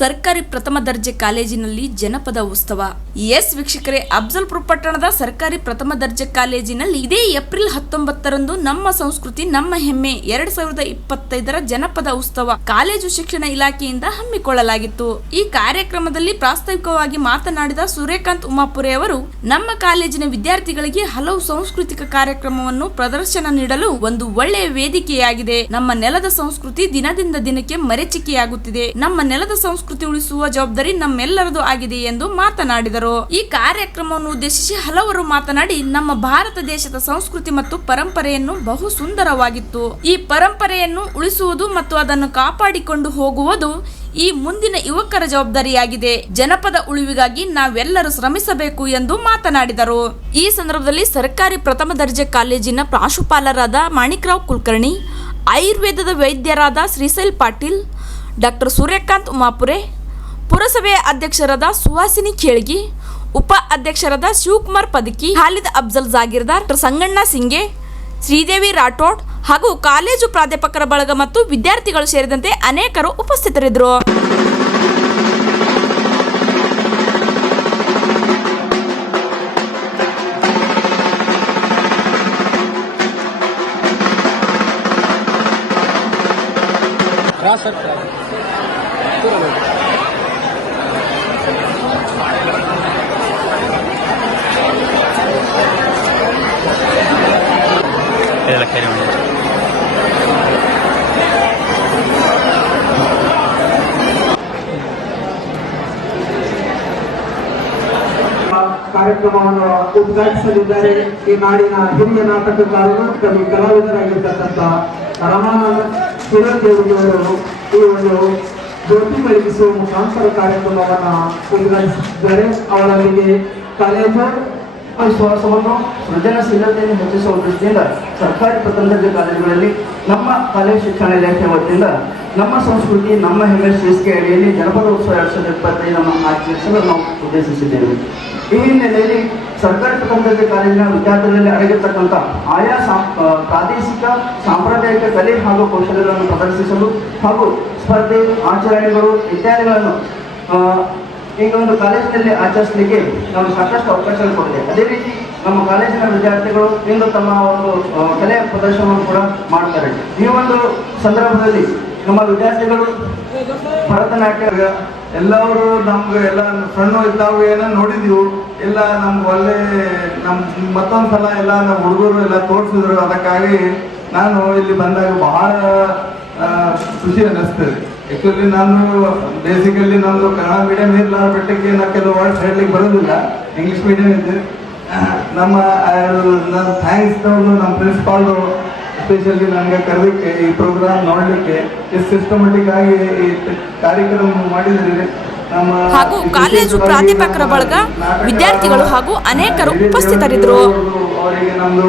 ಸರ್ಕಾರಿ ಪ್ರಥಮ ದರ್ಜೆ ಕಾಲೇಜಿನಲ್ಲಿ ಜನಪದ ಉತ್ಸವ. ಎಸ್ ವೀಕ್ಷಕರೇ, ಅಫ್ಜಲ್ಪುರ ಪಟ್ಟಣದ ಸರ್ಕಾರಿ ಪ್ರಥಮ ದರ್ಜೆ ಕಾಲೇಜಿನಲ್ಲಿ ಇದೇ ಏಪ್ರಿಲ್ ಹತ್ತೊಂಬತ್ತರಂದು ನಮ್ಮ ಸಂಸ್ಕೃತಿ, ನಮ್ಮ ಹೆಮ್ಮೆ ಎರಡ್ ಸಾವಿರದ ಇಪ್ಪತ್ತೈದರ ಜನಪದ ಉತ್ಸವ ಕಾಲೇಜು ಶಿಕ್ಷಣ ಇಲಾಖೆಯಿಂದ ಹಮ್ಮಿಕೊಳ್ಳಲಾಗಿತ್ತು. ಈ ಕಾರ್ಯಕ್ರಮದಲ್ಲಿ ಪ್ರಾಸ್ತಾವಿಕವಾಗಿ ಮಾತನಾಡಿದ ಸೂರ್ಯಕಾಂತ್ ಉಮಾಪುರೆ ಅವರು, ನಮ್ಮ ಕಾಲೇಜಿನ ವಿದ್ಯಾರ್ಥಿಗಳಿಗೆ ಹಲವು ಸಾಂಸ್ಕೃತಿಕ ಕಾರ್ಯಕ್ರಮವನ್ನು ಪ್ರದರ್ಶನ ನೀಡಲು ಒಂದು ಒಳ್ಳೆಯ ವೇದಿಕೆಯಾಗಿದೆ. ನಮ್ಮ ನೆಲದ ಸಂಸ್ಕೃತಿ ದಿನದಿಂದ ದಿನಕ್ಕೆ ಮರೆಚಿಕೆಯಾಗುತ್ತಿದೆ. ನಮ್ಮ ನೆಲದ ಸಂಸ್ಕೃತಿ ಉಳಿಸುವ ಜವಾಬ್ದಾರಿ ನಮ್ಮೆಲ್ಲರದು ಆಗಿದೆ ಎಂದು ಮಾತನಾಡಿದರು. ಈ ಕಾರ್ಯಕ್ರಮವನ್ನು ಉದ್ದೇಶಿಸಿ ಹಲವರು ಮಾತನಾಡಿ, ನಮ್ಮ ಭಾರತ ದೇಶದ ಸಂಸ್ಕೃತಿ ಮತ್ತು ಪರಂಪರೆಯನ್ನು ಬಹು ಸುಂದರವಾಗಿತ್ತು. ಈ ಪರಂಪರೆಯನ್ನು ಉಳಿಸುವುದು ಮತ್ತು ಅದನ್ನು ಕಾಪಾಡಿಕೊಂಡು ಹೋಗುವುದು ಈ ಮುಂದಿನ ಯುವಕರ ಜವಾಬ್ದಾರಿಯಾಗಿದೆ. ಜನಪದ ಉಳಿವಿಗಾಗಿ ನಾವೆಲ್ಲರೂ ಶ್ರಮಿಸಬೇಕು ಎಂದು ಮಾತನಾಡಿದರು. ಈ ಸಂದರ್ಭದಲ್ಲಿ ಸರ್ಕಾರಿ ಪ್ರಥಮ ದರ್ಜೆ ಕಾಲೇಜಿನ ಪ್ರಾಶುಪಾಲರಾದ ಮಾಣಿಕ್ರಾವ್ ಕುಲಕರ್ಣಿ, ಆಯುರ್ವೇದದ ವೈದ್ಯರಾದ ಶ್ರೀಶೈಲ್ ಪಾಟೀಲ್ ಡಾಕ್ಟರ್ ಸೂರ್ಯಕಾಂತ್ ಉಮಾಪುರೆ ಪುರಸಭೆಯ ಅಧ್ಯಕ್ಷರಾದ ಸುಹಾಸಿನಿ ಖೇಳ್ಗಿ ಉಪ ಅಧ್ಯಕ್ಷರಾದ ಶಿವಕುಮಾರ್ ಪದಕಿ, ಖಾಲಿದ್ ಅಫ್ಜಲ್ ಜಾಗೀರ್ದಾರ್, ಡಾಕ್ಟರ್ ಸಂಗಣ್ಣ ಸಿಂಗೆ, ಶ್ರೀದೇವಿ ರಾಠೋಡ್ ಹಾಗೂ ಕಾಲೇಜು ಪ್ರಾಧ್ಯಾಪಕರ ಬಳಗ ಮತ್ತು ವಿದ್ಯಾರ್ಥಿಗಳು ಸೇರಿದಂತೆ ಅನೇಕರು ಉಪಸ್ಥಿತರಿದ್ದರು. ಕರಿ ಮಾಡಿ ಕಾರ್ಯಕ್ರಮವನ್ನು ಉದ್ಘಾಟಿಸಲಿದ್ದಾರೆ ಈ ನಾಡಿನ ಹಿರಿಯ ನಾಟಕಕಾರರು ಕವಿ ಕಲಾವಿದರಾಗಿರ್ತಕ್ಕಂಥ ರಮಾನಂದ ಹಿರೇದೇವಿಯವರು ಈ ಒಂದು ಜ್ಯೋತಿ ಬೆಳಗಿಸುವ ಮುಖಾಂತರ ಕಾರ್ಯಕ್ರಮವನ್ನು ಉದ್ಘಾಟಿಸಿದ್ದಾರೆ. ಅವರೊಂದಿಗೆ ಕಾಲೇಜು ವಿಶ್ವಾಸವನ್ನು ಸೃಜನಶೀಲತೆಯನ್ನು ಹೆಚ್ಚಿಸುವ ದೃಷ್ಟಿಯಿಂದ ಸರ್ಕಾರಿ ದರ್ಜೆ ಕಾಲೇಜುಗಳಲ್ಲಿ ನಮ್ಮ ಕಾಲೇಜು ಶಿಕ್ಷಣ ಇಲಾಖೆ ವತಿಯಿಂದ ನಮ್ಮ ಸಂಸ್ಕೃತಿ, ನಮ್ಮ ಹೆಮ್ಮೆ ಶೀರ್ಷಿಕೆ ಅಡಿಯಲ್ಲಿ ಜನಪದ ಉತ್ಸವ ಎರಡು ಸಾವಿರದ ಇಪ್ಪತ್ತೈದನ್ನು ಆಚರಿಸಲು ನಾವು ಉದ್ದೇಶಿಸಿದ್ದೇವೆ. ಈ ಹಿನ್ನೆಲೆಯಲ್ಲಿ ದರ್ಜೆ ಕಾಲೇಜಿನ ವಿದ್ಯಾರ್ಥಿಗಳಲ್ಲಿ ಅಡಗಿರ್ತಕ್ಕಂಥ ಆಯಾ ಪ್ರಾದೇಶಿಕ, ಸಾಂಪ್ರದಾಯಿಕ ಕಲೆ ಹಾಗೂ ಕೌಶಲ್ಯಗಳನ್ನು ಪ್ರದರ್ಶಿಸಲು ಹಾಗೂ ಸ್ಪರ್ಧೆ, ಆಚರಣೆಗಳು ಇತ್ಯಾದಿಗಳನ್ನು ಈಗ ಒಂದು ಕಾಲೇಜಿನಲ್ಲಿ ಆಚರಿಸಲಿಕ್ಕೆ ನಾವು ಸಾಕಷ್ಟು ಅವಕಾಶಗಳು ಕೊಟ್ಟಿದೆ. ಅದೇ ರೀತಿ ನಮ್ಮ ಕಾಲೇಜಿನ ವಿದ್ಯಾರ್ಥಿಗಳು ಇಂದು ತಮ್ಮ ಒಂದು ಕಲೆ ಪ್ರದರ್ಶನವನ್ನು ಕೂಡ ಮಾಡ್ತಾರೆ. ಈ ಒಂದು ಸಂದರ್ಭದಲ್ಲಿ ನಮ್ಮ ವಿದ್ಯಾರ್ಥಿಗಳು ಭರತನಾಟ್ಯ ಎಲ್ಲವರು ನಮ್ಗೆ ಎಲ್ಲ ಸಣ್ಣ ಇದ್ದಾವ, ಏನೋ ನೋಡಿದ್ವು. ಎಲ್ಲ ನಮ್ಗೆ ಒಳ್ಳೆ ನಮ್ಮ ಮತ್ತೊಂದ್ಸಲ ಎಲ್ಲ ನಮ್ಮ ಹುಡುಗರು ಎಲ್ಲ ತೋರಿಸಿದ್ರು. ಅದಕ್ಕಾಗಿ ನಾನು ಇಲ್ಲಿ ಬಂದಾಗ ಬಹಳ ಖುಷಿ ಅನ್ನಿಸ್ತದೆ. ಆ್ಯಕ್ಚುಲಿ ನಾನು ಬೇಸಿಕಲಿ ನಮ್ಮದು ಕನ್ನಡ ಮೀಡಿಯಂ ಇರಲಾರ ಬಿಟ್ಟಕ್ಕೆ ನಾ ಕೆಲವು ವರ್ಡ್ಸ್ ಹೇಳಲಿಕ್ಕೆ ಬರೋದಿಲ್ಲ. ಇಂಗ್ಲೀಷ್ ಮೀಡಿಯಂ ಇದೆ ನಮ್ಮ ನನ್ನ ಥ್ಯಾಂಕ್ಸ್ ನಮ್ಮ ಪ್ರಿನ್ಸಿಪಾಲ್ರು ಎಸ್ಪೆಷಲಿ ನನಗೆ ಕರೆದಕ್ಕೆ ಈ ಪ್ರೋಗ್ರಾಮ್ ನೋಡಲಿಕ್ಕೆ ಎಷ್ಟು ಸಿಸ್ಟಮೆಟಿಕ್ ಆಗಿ ಈ ಕಾರ್ಯಕ್ರಮ ಮಾಡಿದ್ರೆ ಹಾಗೂ ಕಾಲೇಜು ಪ್ರಾಧ್ಯಾಪಕರ ಬಳಗ, ವಿದ್ಯಾರ್ಥಿಗಳು ಹಾಗೂ ಅನೇಕರು ಉಪಸ್ಥಿತರಿದ್ದರು. ಅವರಿಗೆ ನಮ್ಮದು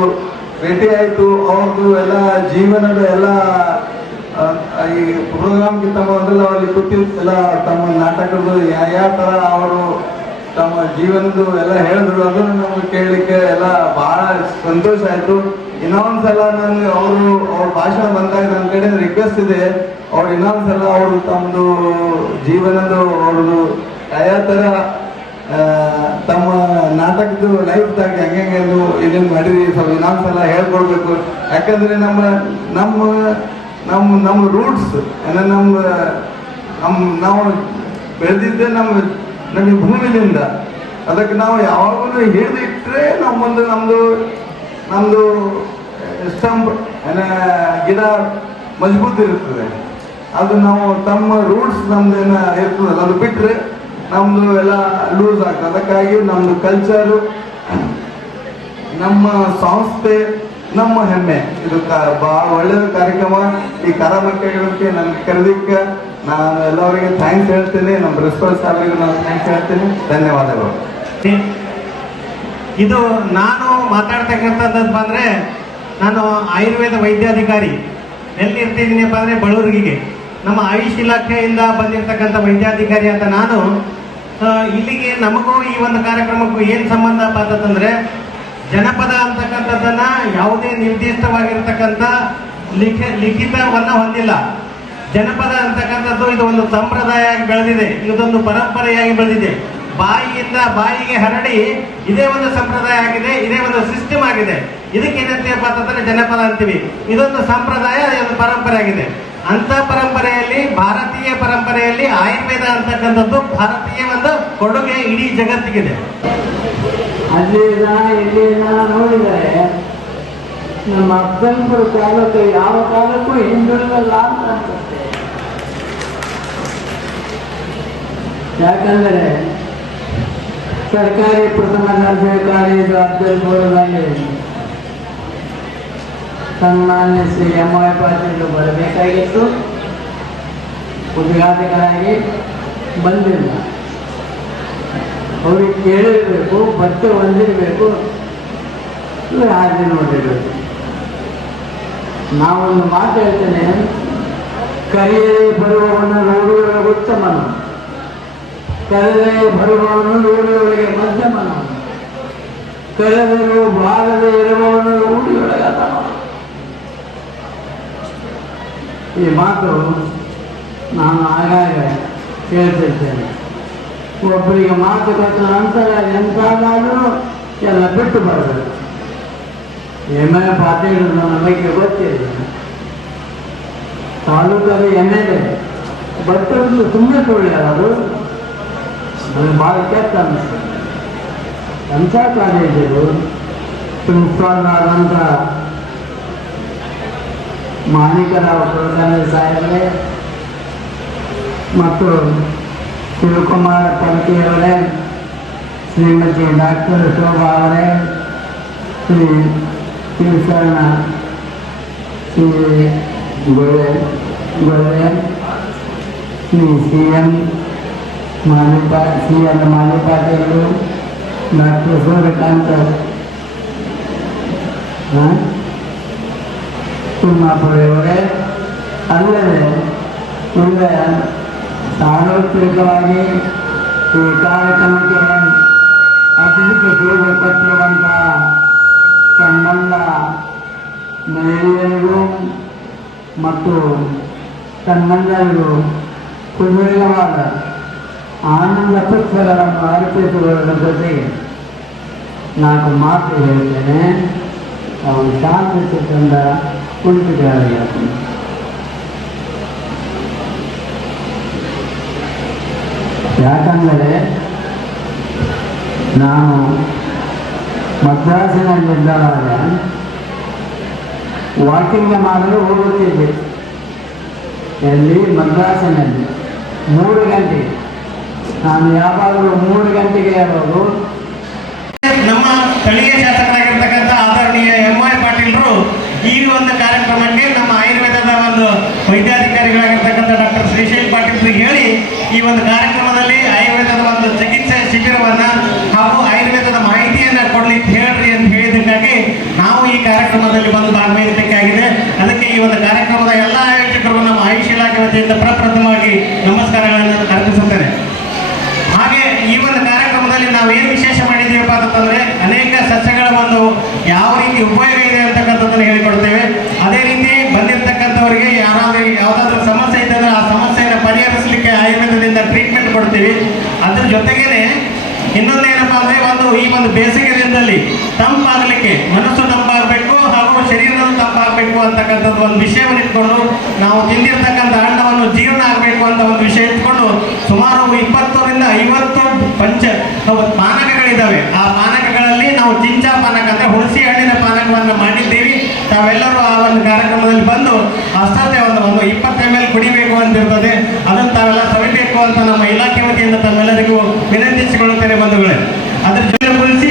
ಭೇಟಿ ಆಯಿತು. ಅವ್ರದ್ದು ಎಲ್ಲ ಜೀವನದ ಎಲ್ಲ ಈ ಪ್ರೋಗ್ರಾಮ್ಗೆ ತಮ್ಮ ಅಂದ್ರೆ ಅವರಿಗೆ ಎಲ್ಲ ತಮ್ಮ ನಾಟಕದ್ದು ಯಾವ ಥರ ಅವರು ತಮ್ಮ ಜೀವನದ್ದು ಎಲ್ಲ ಹೇಳಿದ್ರು. ಅದನ್ನು ನಮಗೆ ಕೇಳಲಿಕ್ಕೆ ಎಲ್ಲ ಬಹಳ ಸಂತೋಷ ಆಯಿತು. ಇನ್ನೊಂದ್ಸಲ ನನಗೆ ಅವರು ಅವ್ರ ಭಾಷಣ ಬಂದಾಗ ನನ್ನ ಕಡೆ ರಿಕ್ವೆಸ್ಟ್ ಇದೆ. ಅವ್ರು ಇನ್ನೊಂದ್ಸಲ ಅವರು ತಮ್ಮದು ಜೀವನದ ಅವ್ರದ್ದು ಯಾವ ಥರ ತಮ್ಮ ನಾಟಕದ ಲೈಫ್ದಾಗ ಹೆಂಗೆ ಹೆಂಗೆ ಇದನ್ನ ಮಾಡಿರಿ, ಸ್ವಲ್ಪ ಇನ್ನೊಂದ್ಸಲ ಹೇಳ್ಕೊಡ್ಬೇಕು. ಯಾಕಂದ್ರೆ ನಮ್ಮ ನಮ್ಮ ನಮ್ಮ ನಮ್ಮ ರೂಟ್ಸ್ ಅಂದ್ರೆ ನಮ್ಮ ನಮ್ಮ ನಾವು ಬೆಳೆದಿದ್ದೆ ನಮ್ಮ, ನಮಗೆ ಭೂಮಿಲಿಂದ. ಅದಕ್ಕೆ ನಾವು ಯಾವಾಗಲೂ ಹೇಳಿಟ್ರೆ ನಮ್ಮೊಂದು ನಮ್ಮದು ನಮ್ಮದು ಸ್ಟಂಪ್ ಗಿಡ ಮಜಬೂತ್ ಇರ್ತದೆ. ಅದು ನಾವು ತಮ್ಮ ರೂಟ್ಸ್ ನಮ್ದೇನ ಇರ್ತದಲ್ಲ, ಅದು ಬಿಟ್ಟರೆ ನಮ್ಮದು ಎಲ್ಲ ಲೂಸ್ ಆಗ್ತದೆ. ಅದಕ್ಕಾಗಿ ನಮ್ಮದು ಕಲ್ಚರು ನಮ್ಮ ಸಂಸ್ಥೆ, ನಮ್ಮ ಹೆಮ್ಮೆ. ಇದು ಬಹಳ ಒಳ್ಳೆಯ ಕಾರ್ಯಕ್ರಮ. ಈ ಕಾರ್ಯಕ್ರಮಕ್ಕೆ ನನಗೆ ಕರೆದಿಕ್ಕೆ ನಾನು ಎಲ್ಲರಿಗೆ ಥ್ಯಾಂಕ್ಸ್ ಹೇಳ್ತೀನಿ. ನಮ್ಮ ಪ್ರಿನ್ಸಿಪಲ್ ಸಾಹೇಬರಿಗೆ ನಾನು ಥ್ಯಾಂಕ್ಸ್ ಹೇಳ್ತೀನಿ. ಧನ್ಯವಾದಗಳು. ಇದು ನಾನು ಮಾತಾಡ್ತಕ್ಕಂಥದ್ದು ಬಂದರೆ, ನಾನು ಆಯುರ್ವೇದ ವೈದ್ಯಾಧಿಕಾರಿ. ಎಲ್ಲಿರ್ತಿದ್ದೀನಪ್ಪ ಅಂದರೆ ಬಳ್ಳೂರಿಗೆ ನಮ್ಮ ಆಯುಷ್ ಇಲಾಖೆಯಿಂದ ಬಂದಿರತಕ್ಕಂಥ ವೈದ್ಯಾಧಿಕಾರಿ ಅಂತ ನಾನು ಇಲ್ಲಿಗೆ ನಮಗೂ ಈ ಒಂದು ಕಾರ್ಯಕ್ರಮಕ್ಕೂ ಏನು ಸಂಬಂಧ ಅಂತಂದ್ರೆ ಜನಪದ ಅಂತಕ್ಕಂಥದ್ದನ್ನ ಯಾವುದೇ ನಿರ್ದಿಷ್ಟವಾಗಿರ್ತಕ್ಕಂಥ ಲಿಖ ಲಿಖಿತವನ್ನು ಹೊಂದಿಲ್ಲ. ಜನಪದ ಅಂತಕ್ಕಂಥದ್ದು ಇದು ಒಂದು ಸಂಪ್ರದಾಯವಾಗಿ ಬೆಳೆದಿದೆ, ಇದೊಂದು ಪರಂಪರೆಯಾಗಿ ಬೆಳೆದಿದೆ. ಬಾಯಿಯಿಂದ ಬಾಯಿಗೆ ಹರಡಿ ಇದೇ ಒಂದು ಸಂಪ್ರದಾಯ ಆಗಿದೆ, ಇದೇ ಒಂದು ಸಿಸ್ಟಮ್ ಆಗಿದೆ. ಇದಕ್ಕೆ ಏನಂತೀವಪ್ಪ ಅಂತಂದ್ರೆ ಜನಪದ ಅಂತೀವಿ. ಇದೊಂದು ಸಂಪ್ರದಾಯ, ಇದೊಂದು ಪರಂಪರೆ ಆಗಿದೆ. ಅಂತ ಪರಂಪರೆಯಲ್ಲಿ, ಭಾರತೀಯ ಪರಂಪರೆಯಲ್ಲಿ ಆಯುರ್ವೇದ ಅಂತಕ್ಕಂಥದ್ದು ಭಾರತೀಯ ಒಂದು ಕೊಡುಗೆ ಇಡೀ ಜಗತ್ತಿಗಿದೆ. ಅಲ್ಲಿ ಇಲ್ಲಿ ನೋಡಿದರೆ ನಮ್ಮ ಅಫ್ಜಲ್ಪುರ ಕಾಲಕ್ಕೆ ಯಾವ ಕಾಲಕ್ಕೂ ಹಿಂದುಳಿದಲ್ಲ ಅಂತ ಅನ್ಸುತ್ತೆ. ಯಾಕಂದರೆ ಸರ್ಕಾರಿ ಪ್ರಥಮ ದರ್ಜೆ ಕಾಲೇಜು ಅಫ್ಜಲ್ಪುರದಲ್ಲಿ ಸನ್ಮಾನ್ಯ ಶ್ರೀ ಎಂ ವೈ ಬರಬೇಕಾಗಿತ್ತು. ಉದ್ಘಾಟಕರಾಗಿ ಬಂದಿಲ್ಲ. ಅವ್ರಿಗೆ ಕೇಳಿರ್ಬೇಕು ಬಟ್ಟೆ ಹೊಂದಿರಬೇಕು ಹಾಗೆ ನೋಡಿರಬೇಕು. ನಾವೊಂದು ಮಾತು ಹೇಳ್ತೇನೆ, ಕರೆಯೇ ಬರುವವನ ನೋಡುವವರ ಉತ್ತಮ ಕರೆದೇ ಬರುವವನು ನೋಡುವವರಿಗೆ ಮಧ್ಯಮನ. ಕರೆದರೂ ಬಾರದೆ ಇರುವವನು ರೂಢಿಯೊಳಗದನು ಈ ಮಾತು ನಾನು ಆಗಾಗ ಕೇಳ್ತಿರ್ತೇನೆ. ಒಬ್ಬರಿಗೆ ಮಾತು ಕೊಟ್ಟ ನಂತರ ಎಂತಾದರೂ ಎಲ್ಲ ಬಿಟ್ಟು ಬರಬೇಕು. ಎಂ ಎಲ್ ಪಾಟೀಲ್ ನನ್ನ ಬಗ್ಗೆ ಗೊತ್ತಿಲ್ಲ. ತಾಲೂಕಲ್ಲಿ ಎಂ ಎಲ್ ಎ ಬರ್ತದ್ದು ಸುಮ್ಮನೆ ಸುಳ್ಳು ಅದು ನನಗೆ ಭಾಳ ಕೆಟ್ಟ ಅನ್ನಿಸ್ತದೆ ಎಂಥ ಕಾಲೇಜು ಪ್ರಿನ್ಸಿಪಾಲ್ ಆದಂಥ ಮಾಣಿಕರಾವ್ ಕುಲಕರ್ಣಿ ಸಾಹೇಬ್ರೆ ಮತ್ತು ಶಿವಕುಮಾರ ಪಂಕಿಯವರೇ ಶ್ರೀಮತಿ ಡಾಕ್ಟರ್ ಶೋಭಾ ಅವರೇ Shri Shivasharan Shri Gole Gole Shri C M ಮಾಲಿಪಾ C N Malipatil doctor Suryakant ಹಾಂ ತಿಮ್ಮಾಪುರವರೇ ಅಲ್ಲದೆ ಈಗ ಸಾರ್ವತ್ರಿಕವಾಗಿ ಈ ಕಾರ್ಯಕ್ರಮಕ್ಕೆ ಅತಿಥಿ ಸೇವೆ ಕೊಟ್ಟಿರುವಂಥ ಸಂಬಂಧ ಮಹಿಳೆಯರಿಗೂ ಮತ್ತು ಸಂಬಂಧರಿಗೂ ಸುದೀರ್ಘವಾದ ಆನಂದ ಪುಷ್ಪಗಳನ್ನು ಅರ್ಪಿಸುವುದರ ಜೊತೆಗೆ ನಾಲ್ಕು ಮಾತು ಹೇಳ್ತೇನೆ ಅವನು ಶಾಂತಿ ಚಿತ್ತದಿಂದ ಕುಳಿತುಕೊಳ್ಳಿ ಯಾಕಂದರೆ ನಾನು ಮದ್ರಾಸಿನಲ್ಲಿದ್ದವಾಗ ವಾಕಿಂಗ್ ಮಾಡಲು ಹೋಗುತ್ತಿದ್ದೆ. ಎಲ್ಲಿ? ಮದ್ರಾಸಿನಲ್ಲಿ. ಮೂರು ಗಂಟೆಗೆ. ನಾನು ಯಾವಾಗಲೂ ಮೂರು ಗಂಟೆಗೆ ಹೇಳೋದು ನಮ್ಮ ಸ್ಥಳೀಯ ಶಾಸಕರಾಗಿರ್ತಕ್ಕಂಥ ಆದರಣೀಯ ಎಂ ಆರ್ ಪಾಟೀಲ್ರು ಈ ಒಂದು ಕಾರ್ಯಕ್ರಮಕ್ಕೆ ನಮ್ಮ ಆಯುರ್ವೇದದ ಒಂದು ವೈದ್ಯಾಧಿಕಾರಿಗಳಾಗಿರ್ತಕ್ಕಂಥ ಡಾಕ್ಟರ್ ಶ್ರೀಶೈಲ್ ಪಾಟೀಲ್ ಹೇಳಿ ಈ ಒಂದು ಕಾರ್ಯಕ್ರಮದಲ್ಲಿ ಆಯುರ್ವೇದದ ಒಂದು ಚಿಕಿತ್ಸೆ ಶಿಬಿರವನ್ನ ಹಾಗೂ ಆಯುರ್ವೇದದ ಮಾಹಿತಿಯನ್ನ ಕೊಡ್ಲಿಕ್ಕೆ ಹೇಳ್ರಿ ಅಂತ ಹೇಳಿದ್ದಕ್ಕಾಗಿ ನಾವು ಈ ಕಾರ್ಯಕ್ರಮದಲ್ಲಿ ಬಂದು ಭಾಗವಹಿಸಬೇಕಾಗಿದೆ. ಅದಕ್ಕೆ ಈ ಒಂದು ಕಾರ್ಯಕ್ರಮದ ಎಲ್ಲ ಆಯೋಜಕರು ನಮ್ಮ ಆಯುಷ್ ಇಲಾಖೆ ವತಿಯಿಂದ ಪ್ರಪ್ರಥಮವಾಗಿ ನಮಸ್ಕಾರಗಳನ್ನು ಅರ್ಪಿಸುತ್ತೇನೆ. ಹಾಗೆ ಈ ಒಂದು ಕಾರ್ಯಕ್ರಮದಲ್ಲಿ ನಾವು ಏನು ವಿಶೇಷ ಮಾಡಿದ್ದೀವಪ್ಪ ಅಂತಂದ್ರೆ ಅನೇಕ ಸಸ್ಯಗಳ ಒಂದು ಯಾವ ರೀತಿ ಉಪಯೋಗ ಕೊಡ್ತೀವಿ ಅದ್ರ ಜೊತೆಗೇನೆ ಇನ್ನೊಂದೇನಪ್ಪ ಅಂದ್ರೆ ಒಂದು ಈ ಒಂದು ಬೇಸಿಗೆ ದಿನದಲ್ಲಿ ತಂಪಾಗಲಿಕ್ಕೆ ಮನಸ್ಸು ತಂಪಾಗಬೇಕು ಹಾಗೂ ಶರೀರದಲ್ಲೂ ತಂಪಾಗಬೇಕು ಅಂತಕ್ಕಂಥದ್ದು ಒಂದು ವಿಷಯವನ್ನು ಇಟ್ಕೊಂಡು ನಾವು ತಿಂದಿರ್ತಕ್ಕಂಥ ಹಣ್ಣವನ್ನು ಜೀರ್ಣ ಆಗಬೇಕು ಅಂತ ಒಂದು ವಿಷಯ ಇಟ್ಕೊಂಡು ಸುಮಾರು ಇಪ್ಪತ್ತರಿಂದ ಐವತ್ತು ಪಂಚ ಪಾನಕಗಳಿದ್ದಾವೆ. ಆ ಪಾನಕಗಳಲ್ಲಿ ನಾವು ಚಿಂಚಾ ಪಾನಕ ಅಂದ್ರೆ ಹುಣಸಿ ಹಣ್ಣಿನ ಪಾನಕವನ್ನು ಮಾಡಿದ್ದೀವಿ ತಾವೆಲ್ಲರೂ ಆ ಒಂದು ಕಾರ್ಯಕ್ರಮದಲ್ಲಿ ಬಂದು ಅಷ್ಟೇ ಒಂದು ಒಂದು ಇಪ್ಪತ್ತು ಎಂ ಎಲ್ ಕುಡಿಬೇಕು ಅಂತ ಇರ್ತದೆ ಅದನ್ನು ತಾವೆಲ್ಲ ಸವಿಬೇಕು ಅಂತ ನಮ್ಮ ಇಲಾಖೆ ವತಿಯಿಂದ ತಮ್ಮೆಲ್ಲರಿಗೂ ವಿನಂತಿಸಿಕೊಳ್ಳುತ್ತೇನೆ ಬಂಧುಗಳೇ. ಅದ್ರ ಜೊತೆ ಕುದಿಸಿ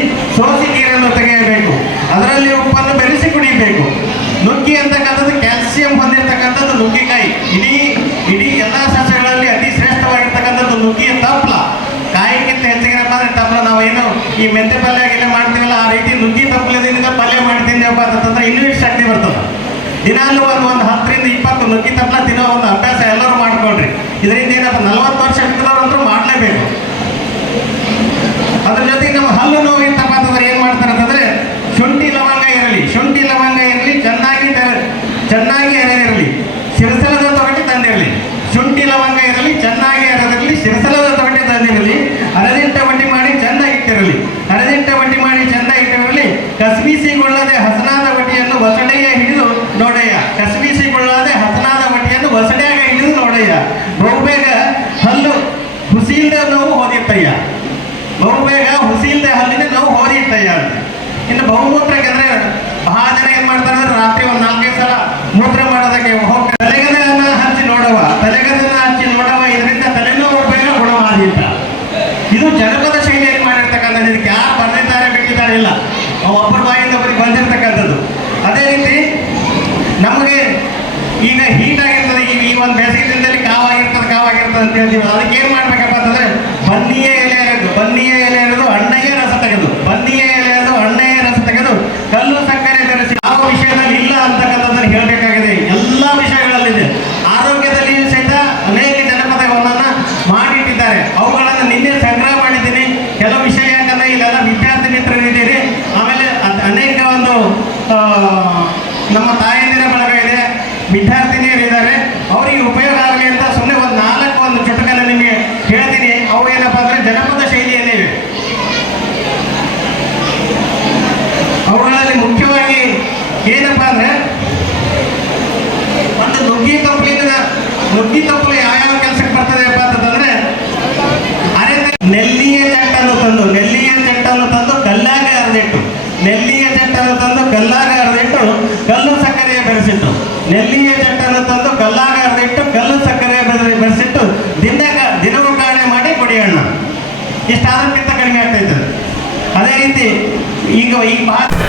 ಹಿಡಿದವ್ರಂದ್ರೂ ಮಾಡಲೇಬೇಕು. ಅದ್ರ ಜೊತೆಗೆ ನಮ್ಮ ಹಲ್ಲು ನೋವು ಇತ್ತಪ್ಪ ಬಹುಮೂತ್ರಕ್ಕೆ ಬಹಳ ಜನ ಏನ್ ಮಾಡ್ತಾರೆ? ಅಂದ್ರೆ ರಾತ್ರಿ ಒಂದ್ ನಾಲ್ಕೈದು ಸಲ ಮೂತ್ರ ಮಾಡೋದಕ್ಕೆ ಹೋಗ್ತಾರೆ. ತಲೆಗದನ್ನ ಹಚ್ಚಿ ನೋಡವ. ತಲೆಗದನ್ನ ಹಚ್ಚಿ ನೋಡವ. ಇದರಿಂದ ತಲೆನೋವು ಬೇಗ ಗುಣವಾದೀತ. ಇದು ಜನಪದ ಶೈಲಿಯಲ್ಲಿ ಮಾಡಿರ್ತಕ್ಕಂಥದ್ದು? ಇದಕ್ಕೆ ಯಾರು ಬಂದಿದ್ದಾರೆ ಬಿಟ್ಟಿದ್ದಾರೆ ಇಲ್ಲ. ಒಬ್ಬರ ಬಾಯಿಂದ ಒಬ್ಬರಿಗೆ ಬಂದಿರತಕ್ಕಂಥದ್ದು. ಅದೇ ರೀತಿ ನಮಗೆ ಈಗ ಹೀಟ್ ಆಗಿರ್ತದೆ. ಈ ಒಂದು ಬೇಸಿಗೆ ದಿನದಲ್ಲಿ ಕಾವಾಗಿರ್ತದೆ ಕಾವಾಗಿರ್ತದೆ ಅಂತ ಹೇಳ್ತೀವಿ ಅದಕ್ಕೆ ಏನ್ ಮಾಡ್ಬೇಕಪ್ಪ ಅಂತಂದ್ರೆ ಬನ್ನಿಯ ಎಲೆ ಇರೋದು ಬನ್ನಿಯ ಎಲೆ ಇರೋದು ಹಣ್ಣೆಯ ರಸ ತೆಗೆದು ಬನ್ನಿಯ ಎಲೆ ಇರೋದು ಹಣ್ಣೆಯ ರಸ ತೆಗೆದು ಕಲ್ಲು ಸಕ್ಕರೆ ಬೆರೆಸಿ ಯಾವ ವಿಷಯದಲ್ಲಿ ಇಲ್ಲ ಅಂತಕ್ಕಂಥದ್ದನ್ನು ಹೇಳಬೇಕಾಗಿದೆ ಎಲ್ಲ ವಿಷಯಗಳಲ್ಲಿದೆ ಆರೋಗ್ಯದಲ್ಲಿಯೂ ಸಹಿತ ಅನೇಕ ಜನಪದವನ್ನ ಮಾಡಿಟ್ಟಿದ್ದಾರೆ ಅವುಗಳನ್ನು ನಿನ್ನೆ ಸಂಗ್ರಹ ಮಾಡಿದ್ದೀನಿ ಕೆಲವು ವಿಷಯ ಯಾಕಂದ್ರೆ ಇಲ್ಲೆಲ್ಲ ವಿದ್ಯಾರ್ಥಿ ಮಿತ್ರರಿದ್ದೀರಿ ಆಮೇಲೆ ಅದ್- ಅನೇಕ ಒಂದು ಆ, ನಮ್ಮ ತಾಯಂದಿರ ಬಳಗ ಇದೆ ವಿದ್ಯಾರ್ಥಿನಿಯರು ಇದ್ದಾರೆ ಅವರಿಗೆ ಉಪಯೋಗ ಆಗಲಿ ಅಂತ ಸುಮ್ಮನೆ ಒಂದು ನಾಲ್ಕು ಒಂದು ಚುಟಕನ್ನ ನಿಮಗೆ ಹೇಳ್ತೀನಿ. ಅವು ಏನಪ್ಪ ಅಂದ್ರೆ ಜನಪದ ಶೈಲಿಯಲ್ಲೇ ಅವುಗಳಲ್ಲಿ ಮುಖ್ಯವಾಗಿ ಏನಪ್ಪ ಅಂದ್ರೆ ಒಂದು ನುಗ್ಗಿ ಕಂಪ್ನಿನ ನುಗ್ಗಿ ತಪ್ಪಲು ಯಾವ್ಯಾವ ಕೆಲಸಕ್ಕೆ ಬರ್ತದೆಯಪ್ಪ ಅಂತಂದ್ರೆ ಅರೆ ನೆಲ್ಲಿಯ ಚಟ್ಟನ್ನು ತಂದು ನೆಲ್ಲಿಯ ಚಟ್ಟನ್ನು ತಂದು ಕಲ್ಲಾಗ ಅರ್ದಿಟ್ಟು ನೆಲ್ಲಿಯ ಚಟ್ಟನ್ನು ತಂದು ಕಲ್ಲಾಗ ಅರ್ದಿಟ್ಟು ಕಲ್ಲು ಸಕ್ಕರೆಯ ಬೆರೆಸಿಟ್ಟು ನೆಲ್ಲಿಯ ಚಟ್ಟನ್ನು aí, mata.